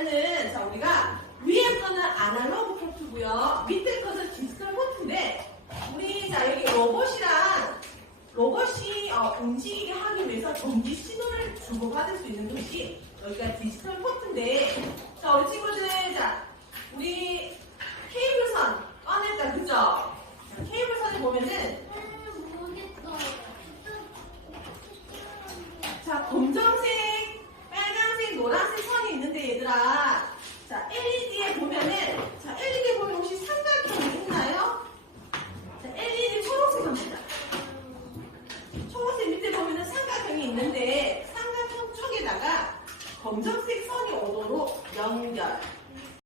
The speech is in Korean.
뭐냐면은, 자, 우리가 위에 거는 아날로그 포트고요. 밑에 거는 디지털 포트인데, 우리, 자, 여기 로봇이랑, 로봇이 어, 움직이게 하기 위해서 전기 신호를 주고받을 수 있는 곳이 여기가 디지털 포트인데, 자, 우리 친구들, 자, 우리 케이블선 꺼냈다, 그죠? 자, 케이블선에 보면은, 자, 검정색, 빨간색, 노란색 선이 있는데 얘들아. 자, LED에 보면은, 자, LED에 보면 혹시 삼각형이 있나요? 자, LED 초록색입니다. 초록색 밑에 보면은 삼각형이 있는데, 삼각형 쪽에다가 검정색 선이 오도록 연결.